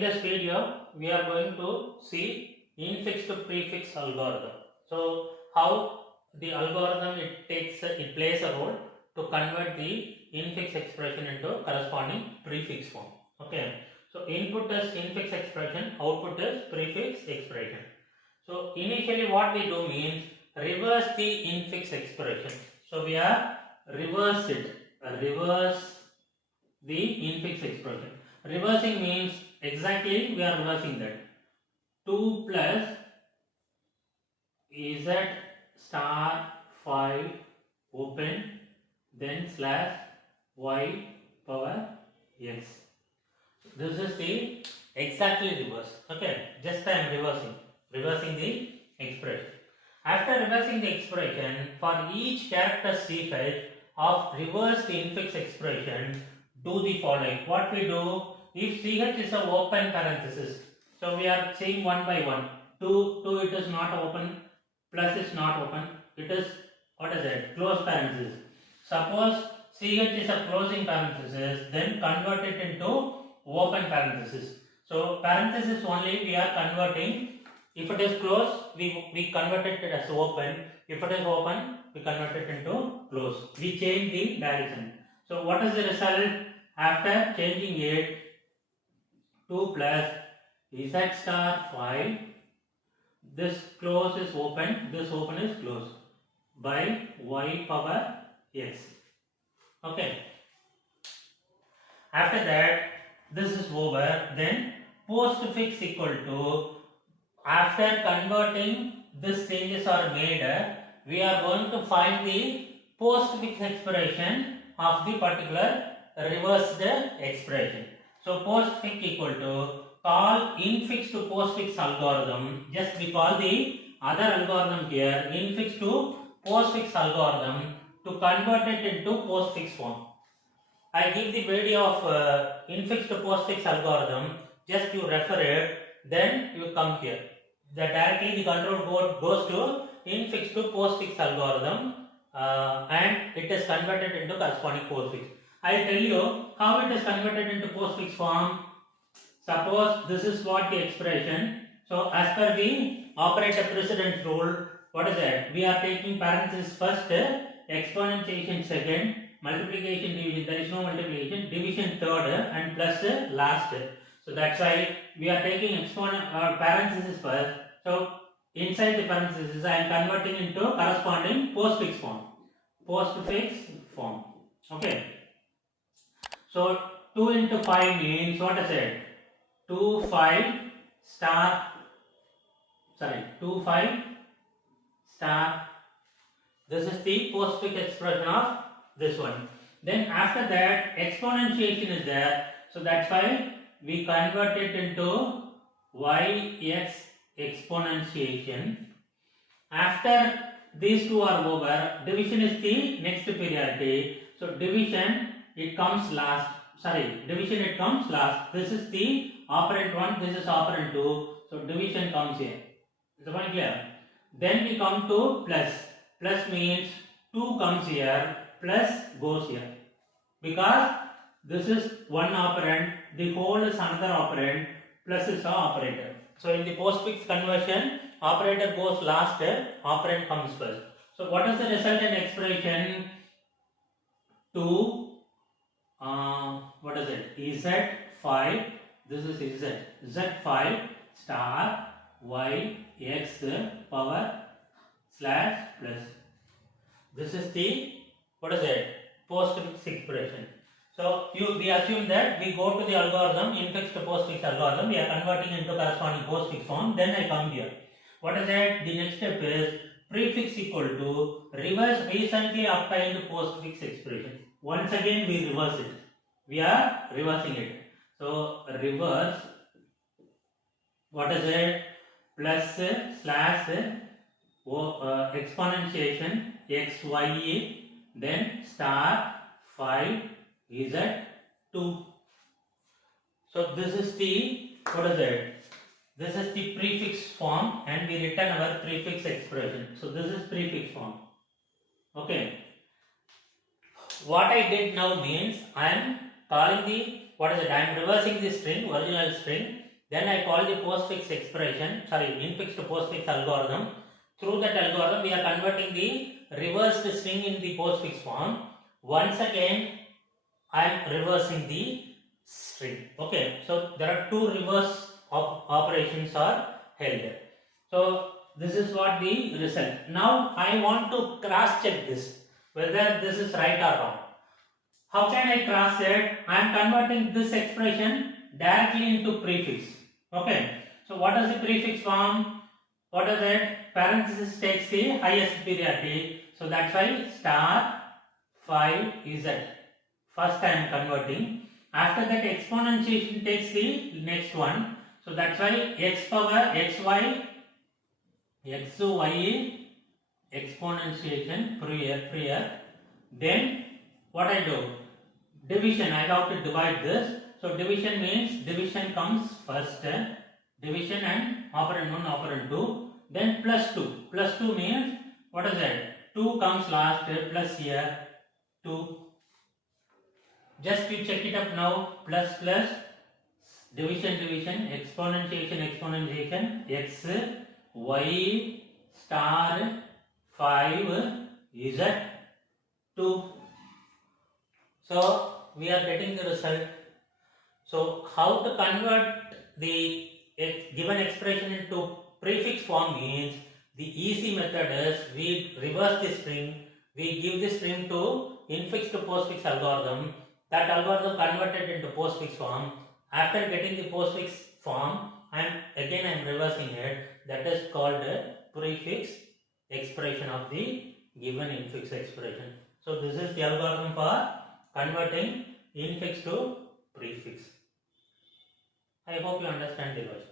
in this video, we are going to see infix to prefix algorithm. So, how the algorithm it plays a role to convert the infix expression into corresponding prefix form. Okay. So, input is infix expression, output is prefix expression. So, initially what we do means reverse the infix expression. So, we are reverse the infix expression. Reversing means exactly we are reversing that. 2 plus z star 5 open then slash y power x. This is the exactly reverse. Okay, just I am reversing the expression. After reversing the expression, for each character ch of reverse the infix expression, do the following. What we do, if ch is a open parenthesis, so we are saying one by one. 2 it is not open, plus is not open, it is, what is it, closed parenthesis. Suppose ch is a closing parenthesis, then convert it into open parenthesis. So parenthesis only we are converting. If it is closed, we convert it as open. If it is open, we convert it into close. We change the direction. So what is the result? After changing it, 2 plus z star 5, this close is open, this open is closed, by y power x. Okay. After that, this is over. Then postfix equal to, after converting this changes are made, we are going to find the postfix expression of the particular reversed expression. So postfix equal to, call infix to postfix algorithm. Just we call the other algorithm here infix to postfix algorithm to convert it into postfix form. I give the video of infix to postfix algorithm. Just you refer it, then you come here. Directly the control code goes to infix to postfix algorithm and it is converted into corresponding postfix. I will tell you how it is converted into postfix form. Suppose this is what the expression. So as per the operator precedence rule, what is that? We are taking parenthesis first, exponentiation second, multiplication division, there is no multiplication, division third and plus last. So that's why we are taking parenthesis first. So inside the parenthesis I am converting into corresponding postfix form. Postfix form. Okay. So 2 into 5 means, what is it? 2 5 star 2 5 star. This is the postfix expression of this one. Then after that exponentiation is there. So that's why we convert it into yx exponentiation. After these two are over, division is the next priority. So division it comes last. Division it comes last. This is the operand 1, this is operand 2. So division comes here. Is the point clear? Then we come to plus. Plus means 2 comes here, plus goes here. Because this is one operand, the whole is another operand, plus is the operator. So in the postfix conversion, operator goes last, operand comes first. So what is the resultant expression? 2 what is it? Z5, this is Z. Z5 star y x power slash plus. This is the, what is it? Postfix expression. So we assume that we go to the algorithm, infix to postfix algorithm, we are converting into corresponding postfix form, then I come here. What is it? The next step is prefix equal to reverse recently obtained postfix expression. Once again we reverse it. We are reversing it. So reverse, what is it? Plus slash exponentiation xy then star 5 is at 2. So this is the, what is it? This is the prefix form and we return our prefix expression. So this is prefix form. Okay. What I did now means I am calling the, what is it? I am reversing the string, original string, Then I call the postfix expression, infix to postfix algorithm. Through that algorithm, we are converting the reversed string in the postfix form. Once again, I am reversing the string. Okay, so there are two reverse operations are held. So this is what the result. Now I want to cross check this whether this is right or wrong. How can I cross check? I am converting this expression directly into prefix. Okay, so what is the prefix form? What is it? Parenthesis takes the highest priority. So that's why star 5 is that. First I am converting. After that exponentiation takes the next one. So that's why x power xy exponentiation prior. Then what I do? Division. I have to divide this. So division means division comes first. Division and operand 1, operand 2. Then plus 2. Plus 2 means what is that? 2 comes last plus here 2. Just you check it up now. Plus plus division exponentiation x y star 5 z 2. So we are getting the result. So how to convert the given expression into prefix form means the easy method is we reverse the string, we give the string to infix to postfix algorithm. That algorithm converted into postfix form. After getting the postfix form, I am reversing it. That is called prefix expression of the given infix expression. So this is the algorithm for converting infix to prefix. I hope you understand the version.